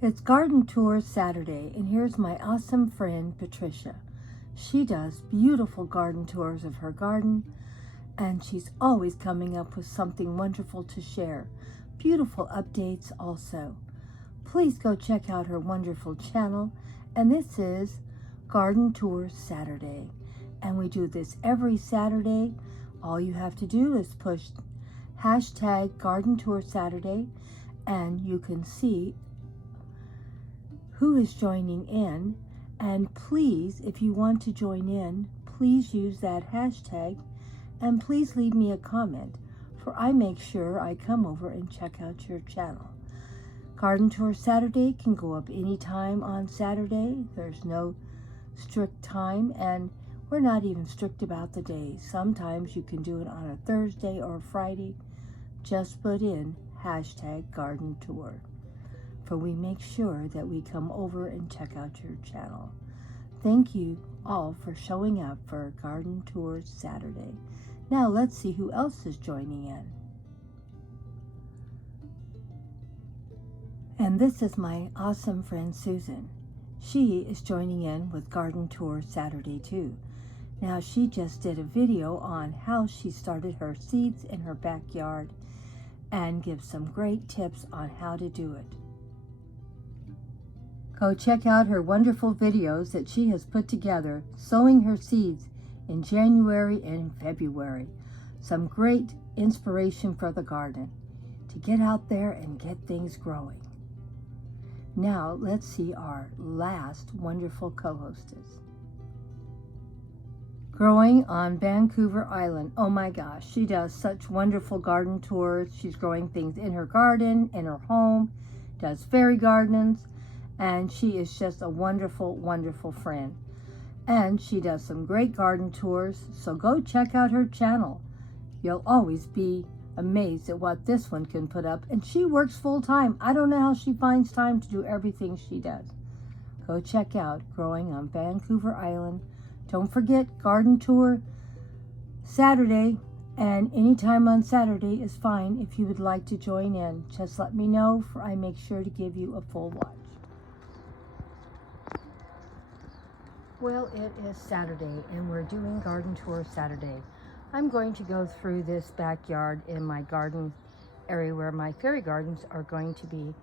It's Garden Tour Saturday, and here's my awesome friend Patricia. She does beautiful garden tours of her garden, and she's always coming up with something wonderful to share. Beautiful updates also. Please go check out her wonderful channel, and this is Garden Tour Saturday. And we do this every Saturday. All you have to do is push hashtag Garden Tour Saturday, and you can see who is joining in. And please, if you want to join in, please use that hashtag, and please leave me a comment, for I make sure I come over and check out your channel. Garden Tour Saturday can go up anytime on Saturday. There's no strict time, and we're not even strict about the day. Sometimes you can do it on a Thursday or a Friday. Just put in hashtag Garden Tour, for we make sure that we come over and check out your channel. Thank you all for showing up for Garden Tour Saturday. Now let's see who else is joining in. And this is my awesome friend Susan. She is joining in with Garden Tour Saturday too. Now she just did a video on how she started her seeds in her backyard and gives some great tips on how to do it. Go check out her wonderful videos that she has put together, sowing her seeds in January and February. Some great inspiration for the garden to get out there and get things growing. Now let's see our last wonderful co-hostess. Growing on Vancouver Island. Oh my gosh, she does such wonderful garden tours. She's growing things in her garden, in her home, does fairy gardens, and she is just a wonderful, wonderful friend. And she does some great garden tours, so go check out her channel. You'll always be amazed at what this one can put up, and she works full time. I don't know how she finds time to do everything she does. Go check out Growing on Vancouver Island. Don't forget Garden Tour Saturday, and anytime on Saturday is fine if you would like to join in. Just let me know, for I make sure to give you a full watch. Well, it is Saturday, and we're doing Garden Tour Saturday. I'm going to go through this backyard in my garden area where my fairy gardens are going to be,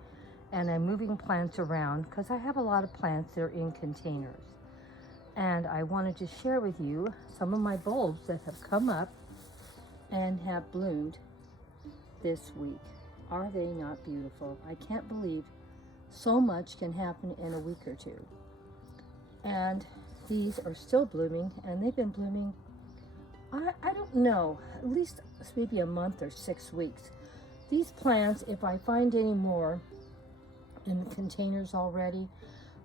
and I'm moving plants around because I have a lot of plants that are in containers. And I wanted to share with you some of my bulbs that have come up and have bloomed this week. Are they not beautiful? I can't believe so much can happen in a week or two. And these are still blooming, and they've been blooming, I don't know, at least maybe a month or 6 weeks. These plants, if I find any more in the containers already,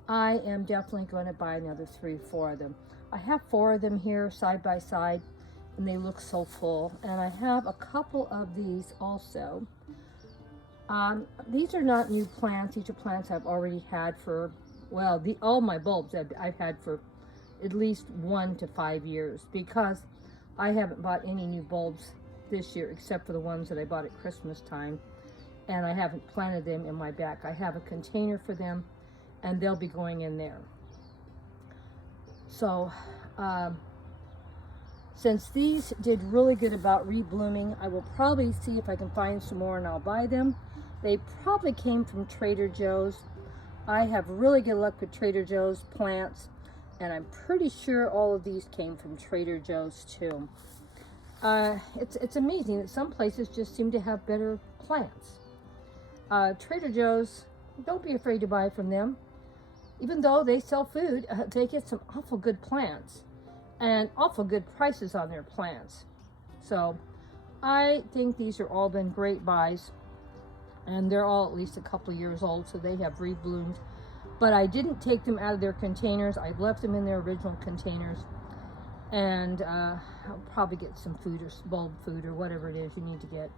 I am definitely going to buy another 3 or 4 of them. I have 4 of them here side by side, and they look so full. And I have a couple of these also. These are not new plants. These are plants I've already had for, well, all my bulbs I've had for at least 1 to 5 years, because I haven't bought any new bulbs this year except for the ones that I bought at Christmas time, and I haven't planted them in my back. I have a container for them, and they'll be going in there. So since these did really good about reblooming, I will probably see if I can find some more and I'll buy them. They probably came from Trader Joe's. I have really good luck with Trader Joe's plants, and I'm pretty sure all of these came from Trader Joe's too. It's amazing that some places just seem to have better plants. Trader Joe's, don't be afraid to buy from them. Even though they sell food, they get some awful good plants and awful good prices on their plants. So I think these are all been great buys, and they're all at least a couple years old, so they have rebloomed. But I didn't take them out of their containers. I left them in their original containers, and I'll probably get some food or bulb food or whatever it is you need to get.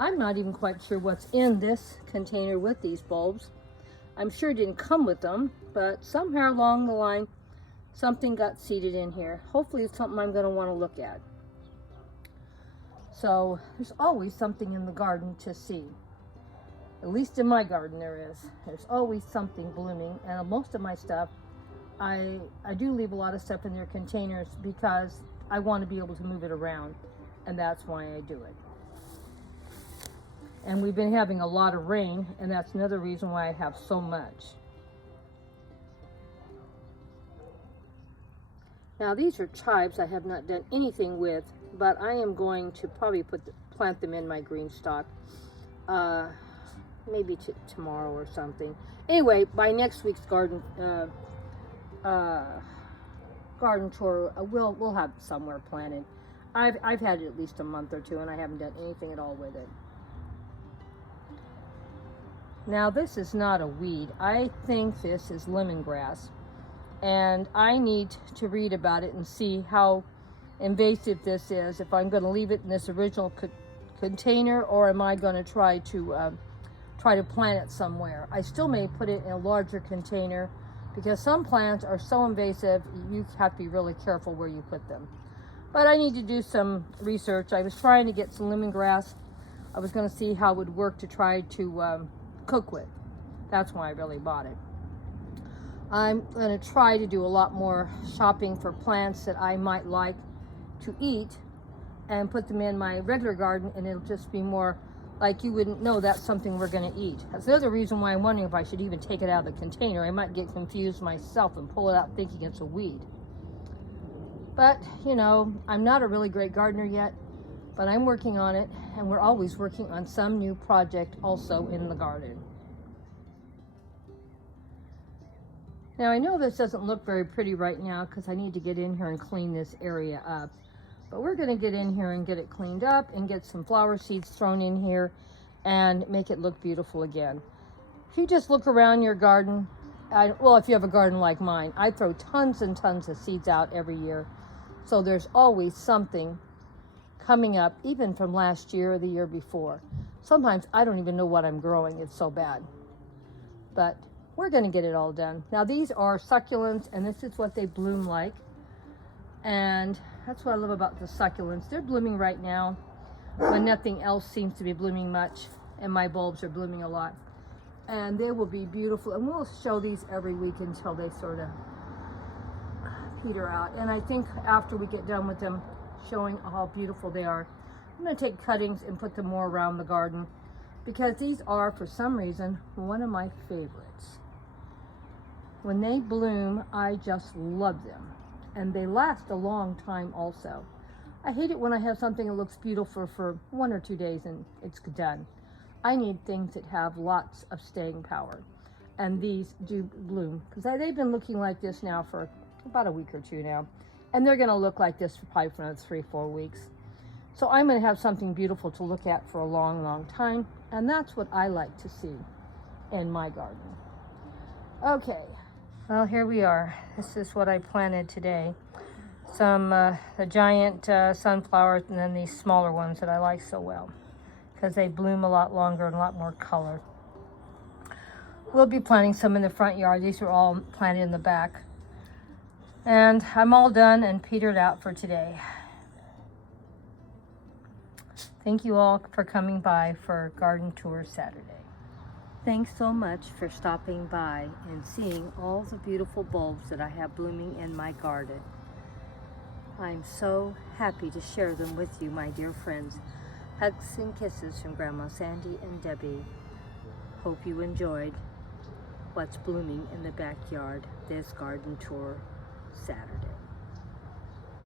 I'm not even quite sure what's in this container with these bulbs. I'm sure it didn't come with them, but somewhere along the line, something got seeded in here. Hopefully it's something I'm going to want to look at. So there's always something in the garden to see. At least in my garden there is. There's always something blooming, and most of my stuff, I do leave a lot of stuff in their containers because I want to be able to move it around, and that's why I do it. And we've been having a lot of rain, and that's another reason why I have so much. Now these are chives I have not done anything with, but I am going to probably plant them in my green stock. Maybe tomorrow or something. Anyway, by next week's garden tour, we'll have somewhere planted. I've had it at least a month or two, and I haven't done anything at all with it. Now this is not a weed. I think this is lemongrass, and I need to read about it and see how invasive this is. If I'm going to leave it in this original container, or am I going to try to plant it somewhere. I still may put it in a larger container because some plants are so invasive you have to be really careful where you put them. But I need to do some research. I was trying to get some lemongrass. I was going to see how it would work to try to cook with. That's why I really bought it. I'm going to try to do a lot more shopping for plants that I might like to eat and put them in my regular garden, and it'll just be more like you wouldn't know that's something we're going to eat. That's the other reason why I'm wondering if I should even take it out of the container. I might get confused myself and pull it out thinking it's a weed. But, you know, I'm not a really great gardener yet, but I'm working on it, and we're always working on some new project also in the garden. Now, I know this doesn't look very pretty right now because I need to get in here and clean this area up. But we're going to get in here and get it cleaned up and get some flower seeds thrown in here and make it look beautiful again. If you just look around your garden, well, if you have a garden like mine, I throw tons and tons of seeds out every year. So there's always something coming up, even from last year or the year before. Sometimes I don't even know what I'm growing. It's so bad. But we're going to get it all done. Now these are succulents, and this is what they bloom like. And that's what I love about the succulents. They're blooming right now when nothing else seems to be blooming much, and my bulbs are blooming a lot. And they will be beautiful, and we'll show these every week until they sort of peter out. And I think after we get done with them showing how beautiful they are, I'm going to take cuttings and put them more around the garden, because these are, for some reason, one of my favorites. When they bloom, I just love them. And they last a long time also. I hate it when I have something that looks beautiful for 1 or 2 days and it's done. I need things that have lots of staying power. And these do bloom, because they've been looking like this now for about a week or two now. And they're going to look like this for probably for another 3-4 weeks. So I'm going to have something beautiful to look at for a long, long time. And that's what I like to see in my garden. Okay. Well, here we are. This is what I planted today. Some the giant sunflowers, and then these smaller ones that I like so well, because they bloom a lot longer and a lot more color. We'll be planting some in the front yard. These are all planted in the back. And I'm all done and petered out for today. Thank you all for coming by for Garden Tour Saturday. Thanks so much for stopping by and seeing all the beautiful bulbs that I have blooming in my garden. I'm so happy to share them with you, my dear friends. Hugs and kisses from Grandma Sandy and Debbie. Hope you enjoyed what's blooming in the backyard this Garden Tour Saturday.